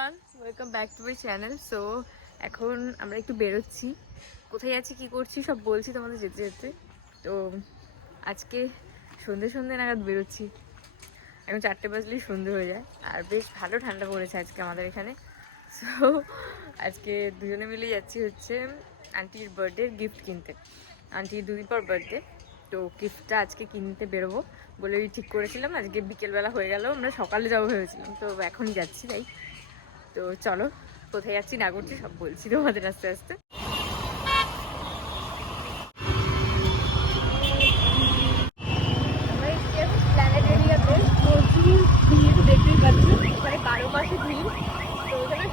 Everyone welcome back to my channel so এখন আমরা একটু বেরোচ্ছি। কোথায় আছি, কি করছি, সব বলছি তোমাদের যেতে যেতে। তো, আজকে সন্ধে সন্ধে নাগাদ বেরোচ্ছি। এখন চারটে বাজলেই সন্ধে হয়ে যায়। আর বেশ ভালো ঠান্ডা পড়েছে আজকে আমাদের এখানে। সো আজকে দুজনে মিলে যাচ্ছি হচ্ছে আন্টির বার্থডে গিফট কিনতে। আন্টির দুদিন পর বার্থডে তো গিফটটা আজকে কিনতে বেরোবো বলে ঠিক করেছিলাম। আজকে বিকেলবেলা হয়ে গেল, আমরা সকালে যাব ভেবেছিলাম। তো এখনই যাচ্ছি, তাই। তো চলো, কোথায় যাচ্ছি না করছি, সব বলছি তোমাদের আস্তে আস্তে।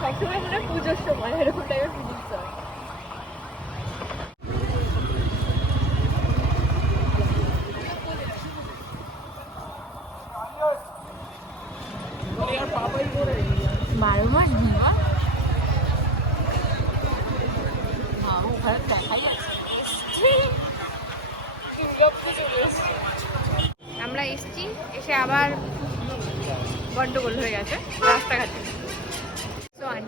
সবসময় মনে পুজোর সময়, এরকম টাইপের ফিলিংস হয়। বারো মাস ভিড় ওখানে দেখাই আমরা এসছি এসে আবার গন্ডগোল হয়ে গেছে রাস্তাঘাটে।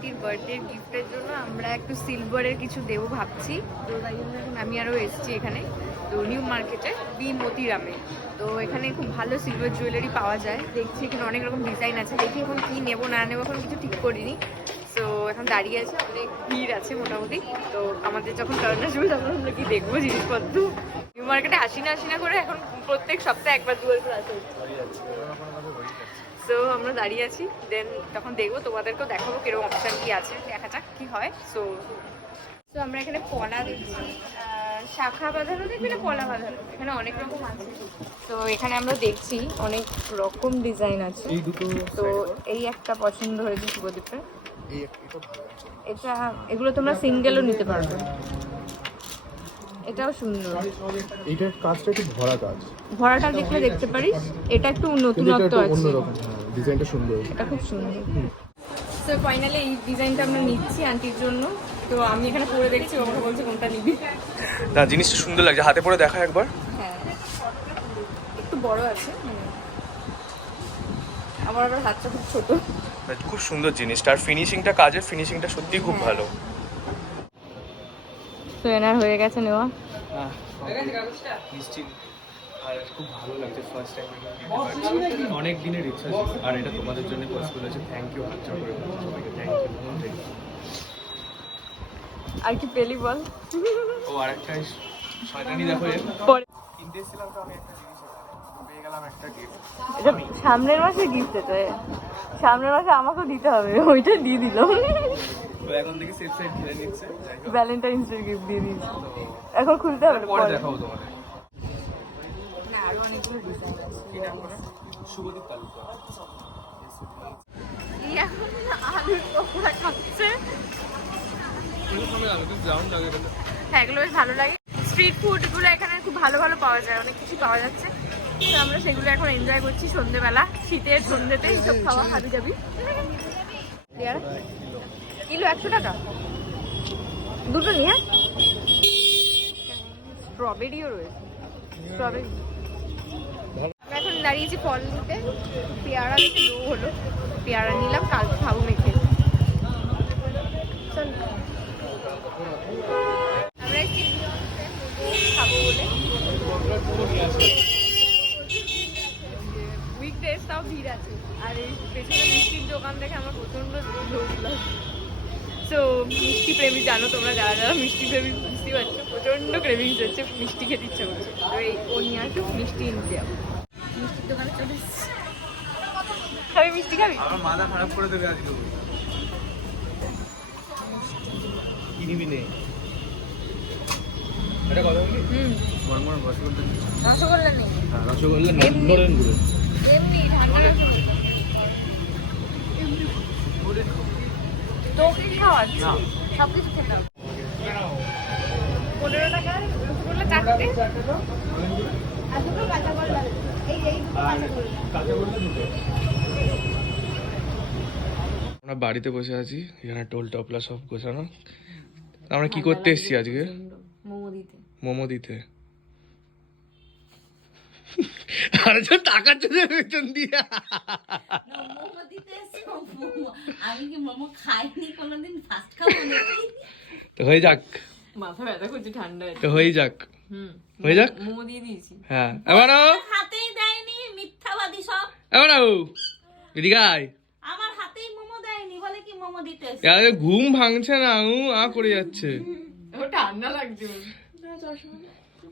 তো আন্টির বার্থডে গিফটের জন্য আমরা একটু সিলভারের কিছু দেবো ভাবছি। তো আমি আরও এসেছি এখানে, তো নিউ মার্কেটে বি মতিরামে তো এখানে খুব ভালো সিলভার জুয়েলারি পাওয়া যায়। দেখছি এখানে অনেক রকম ডিজাইন আছে। দেখি এখন কী নেব, না নেব, এখন কিছু ঠিক করিনি। তো এখন দাঁড়িয়ে আছে, অনেক ভিড় আছে মোটামুটি। তো আমাদের যখন টার্ন আসবে তখন আমরা কি দেখব জিনিসপত্র? নিউ মার্কেটে আসি না আসি না করে এখন প্রত্যেক সপ্তাহে একবার দুবার করে আসা সো আমরা দাঁড়িয়ে আছি। দেন তখন দেখব তোমাদেরকেও দেখাবো কীরকম অপশান কি আছে। দেখা যাক কি হয়। সো তো আমরা এখানে পলা দেখছি। শাখা বাঁধানো দেখবি না পলা বাঁধানো? এখানে অনেক রকম আছে। তো এখানে আমরা দেখছি অনেক রকম ডিজাইন আছে। তো এই একটা পছন্দ হয়েছে শুভদীপের। এটা এগুলো তোমরা সিঙ্গেলও নিতে পারবে এটাও সুন্দর। এইটার কাজটা একটু ভরা কাজ। ভরাটা দেখলে দেখতে পারিস। এটা একটু নতুনত্ব আছে। ডিজাইনটা সুন্দর। এটা খুব সুন্দর। তো ফাইনালি এই ডিজাইনটা আমরা নিচ্ছি আন্টির জন্য। তো আমি এখানে পরে দেখছি ও আমাকে বলছে কোনটা নিবি। না জিনিসটা সুন্দর লাগছে। হাতে পরে দেখা একবার। হ্যাঁ। একটু বড় আছে মানে আমার আবার হাতটা খুব ছোট। খুব সুন্দর জিনিসটা। আর ফিনিশিংটা কাজের ফিনিশিংটা সত্যিই খুব ভালো। তো এনার হয়ে গেছে নেওয়া। মিষ্টি। আর খুব ভালো লাগছে ফার্স্ট টাইম অনেক দিনের ইচ্ছা আর এটা তোমাদের জন্য পসিবল হয়েছে। থ্যাংক ইউ হাত করে সবাইকে। থ্যাংক ইউ আর কি পেলি বল? ও আরেকটা শয়তানি দেখো পরে। কিনতে এসেছিলাম তো আমি একটা জিনিস পেয়ে গেলাম একটা গিফট এটা সামনের মাসে গিফট এটা। সামনের মাসে আমাকেও দিতে হবে। ওইটা দিয়ে দিলাম। তো এখন থেকে safe side Valentine's day gift দিয়ে দিয়েছি। এখন খুলতে হবে না, পরে পরে। দেখাবো তোমাদের। খাচ্ছে হ্যাঁ ভালো লাগে। স্ট্রিট ফুডগুলো এখানে খুব ভালো ভালো পাওয়া যায়, অনেক কিছু পাওয়া যাচ্ছে। তো আমরা সেগুলো এখন এনজয় করছি সন্ধেবেলা, শীতের সন্ধেতে এইসব খাওয়া হাবি যাবি কিলো একশো টাকা। দুটো নিয়ে স্ট্রবেরিও রয়েছে। স্ট্রবেরি দাঁড়িয়েছি ফল নিতে, পেয়ারা হলো। পেয়ারা নিলাম কালকে খাব মেখে। আমরা খাব বলে ভিড় আছে। আর এই মিষ্টির দোকান দেখে আমার প্রচণ্ড তো মিষ্টি প্রেমী জানো তোমরা মিষ্টি পারছ, প্রচণ্ড মিষ্টি খেতে ইচ্ছা করছে। তো এই ও নিয়ে আসুক মিষ্টি নিতে মিষ্টির দোকানে চলে এসেছি খাবি মিষ্টি খাবি? আমার মাথা খারাপ করে দেবে আজকে কি নিবি নে? এটা কথা বলি হুম। মরমর রসগোল্লা রসগোল্লা নেই। হ্যাঁ রসগোল্লা এমনি। নরেনগুলো এমনি ঠান্ডা রসগোল্লা। তোকে খাওয়াচ্ছি? সব কিছু হবে পনেরো টাকা রসগোল্লা চারটে। আর দুটো কাঁচা গোল্লা এই এই দুটো কাঁচা গোল্লা আমরা বাড়িতে বসে আছি এখানে টোল টপলা সব গোছানো। আমরা কি করতে এসেছি আজকে? মোমো দিতে মোমো দিতে আরে যে টাকা পেছন দিয়া। মোমো দিতে এসছো, মোমো। আমি কি মোমো খাইনি কোনোদিন? ফার্স্ট খাব তো হয়ে যাক। মাথা ব্যথা করছে ঠান্ডায়। তো হয়ে যাক। হুম। হয়ে যাক? মোমো দিয়ে দিয়েছি। হ্যাঁ। এবারও আমার হাতেই দেয়নি মিথ্যাবাদী সব এবারও এদিকে আয়। আমার হাতেই মোমো দেয়নি বলে কি মোমো দিতে আরে ঘুম ভাঙছে না উ আ করে যাচ্ছে। ও ঠান্ডা লাগছে।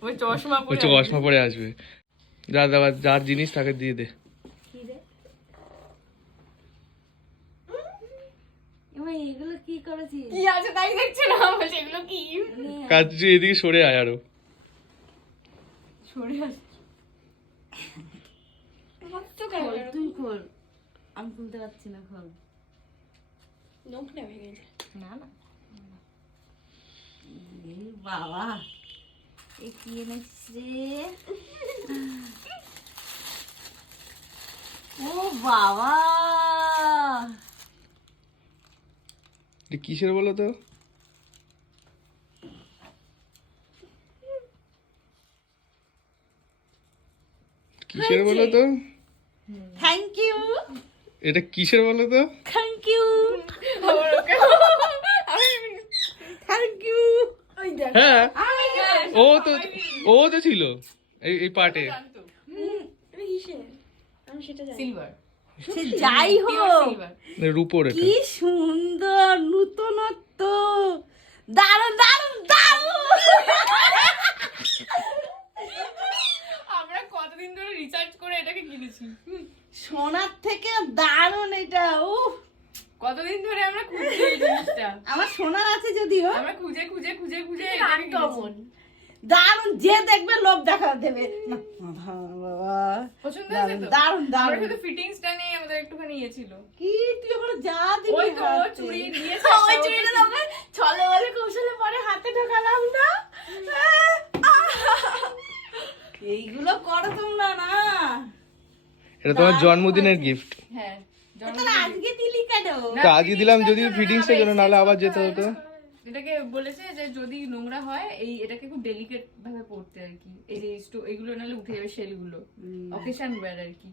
ওই চশমা পরে চশমা পরে আসবে। যা দাবার যার জিনিস তাকে দিয়ে দে। কি রে? এমা, এগুলো কি করেছিস? কি আছে তাই দেখছে না বলছে এগুলো কি? কাজ এদিকে সরে আয় আরও। সরে আসছে খোল, তুই খোল। আমি খুলতে পারছি না খোল। না না। বাবা। এ কি ও বাবা। কিসের বলো তো? কিসের বলো তো? থ্যাংক ইউ এটা কিসের বলো তো? থ্যাংক ইউ থ্যাংক ইউ হ্যাঁ। ও তো ও তো ছিল এই এই পার্টে। সিলভার যাই হোক। সিলভার রূপোর কি সুন্দর নূতনত্ব। দারুণ দারুণ দারুণ আমরা কতদিন ধরে রিসার্চ করে এটাকে কিনেছি। সোনার থেকে দারুণ এটা ও কতদিন ধরে আমরা খুঁজছি এই জিনিসটা? আমার সোনার আছে যদিও। আমরা খুঁজে খুঁজে খুঁজে খুঁজে কিনেছি। দারুণ যে দেখবে লোভ দেখা দেবে। পছন্দ হয়েছে তো? দারুণ আমরা দারুণ। শুধু ফিটিংসটা নিয়ে আমাদের একটুখানি ইয়ে ছিল। কি তুই আমার যা দিবি ওই তো চুড়ি নিয়েছে ওই চুড়িটা তোকে ছলে বলে কৌশলে পরে হাতে ঢোকালাম না। এইগুলো করো তোমরা না। এটা তোমার জন্মদিনের গিফট হ্যাঁ আজকে দিলি কেন? তো আজকে দিলাম যদি নাহলে আবার যেতে হতো। এটাকে বলেছে যে যদি নোংরা হয় এই এটাকে খুব ডেলিকেট ভাবে পড়তে আর কি। এই যে এগুলো নাহলে উঠে যাবে শেলগুলো। অকেশন ওয়্যার আর কি।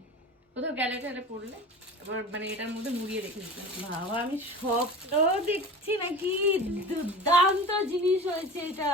কোথাও গেলে টেলে পড়লে এবার মানে এটার মধ্যে মুড়িয়ে রেখে দিতে হবে। বাবা আমি স্বপ্ন দেখছি নাকি। দুর্দান্ত জিনিস হয়েছে এটা।